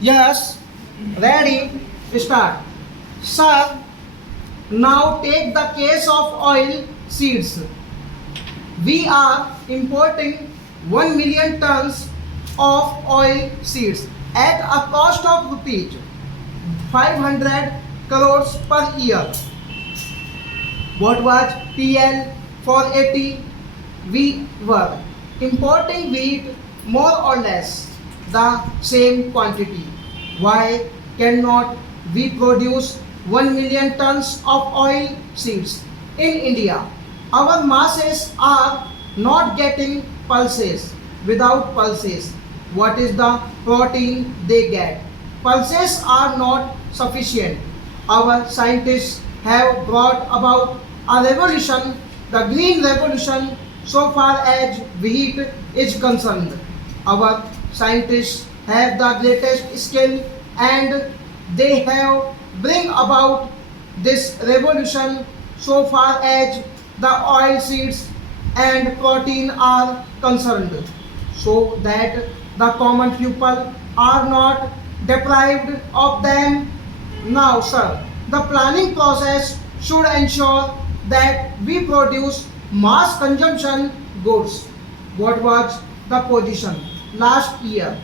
Yes, ready, start. Sir, now take the case of oil seeds. We are importing 1 million tons of oil seeds at a cost of rupees 500 crores per year. What was PL for 80? We were importing wheat more or less the same quantity. Why cannot we produce 1 million tons of oil seeds in India? Our masses are not getting pulses. Without pulses, what is the protein they get? Pulses are not sufficient. Our scientists have brought about a revolution, the green revolution, so far as wheat is concerned. Our scientists have the greatest skill and they have bring about this revolution so far as the oil seeds and protein are concerned, so that the common people are not deprived of them. Now, sir, the planning process should ensure that we produce mass consumption goods. What was the position? Last year,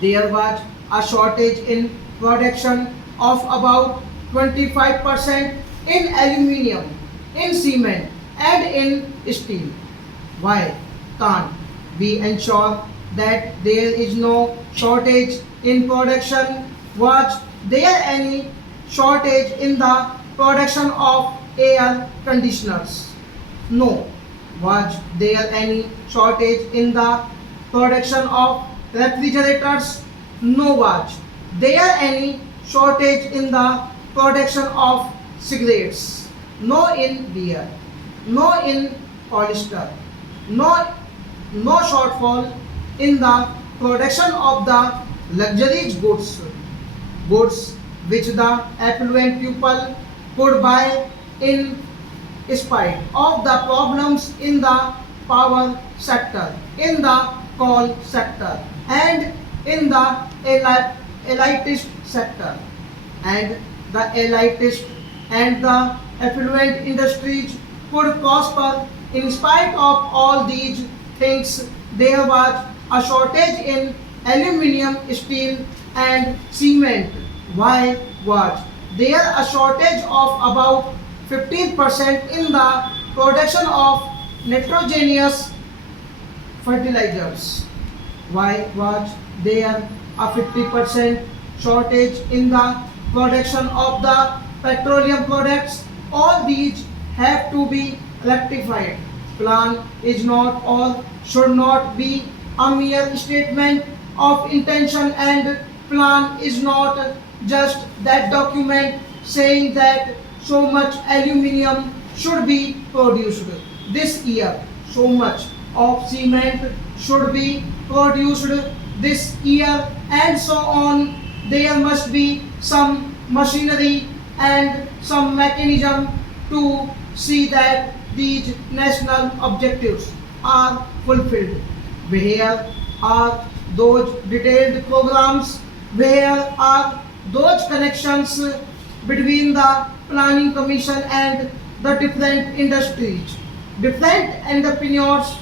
there was a shortage in production of about 25% in aluminium, in cement, and in steel. Why can't we ensure that there is no shortage in production? Was there any shortage in the production of air conditioners? No. Was there any shortage in the production of refrigerators? No. Was there any shortage in the production of cigarettes? No in beer, no in polyester, no, no shortfall in the production of the luxury goods which the affluent people could buy in spite of the problems in the power sector, in the coal sector, and in the elitist sector. And the elitist and the affluent industries could prosper in spite of all these things. There was a shortage in aluminium, steel, and cement. Why was there a shortage of about 15% in the production of nitrogenous fertilizers? Why was there a 50% shortage in the production of the petroleum products? All these have to be rectified. Plan is not or should not be a mere statement of intention, and plan is not just that document saying that so much aluminium should be produced this year, so much of cement should be produced this year, and so on. There must be some machinery and some mechanism to see that these national objectives are fulfilled. Where are those detailed programs? Where are those connections between the planning commission and the different industries, different entrepreneurs,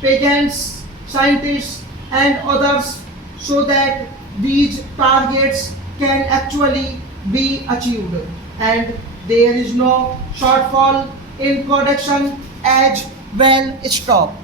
pageants, scientists, and others, so that these targets can actually be achieved and there is no shortfall in production as well? Stop.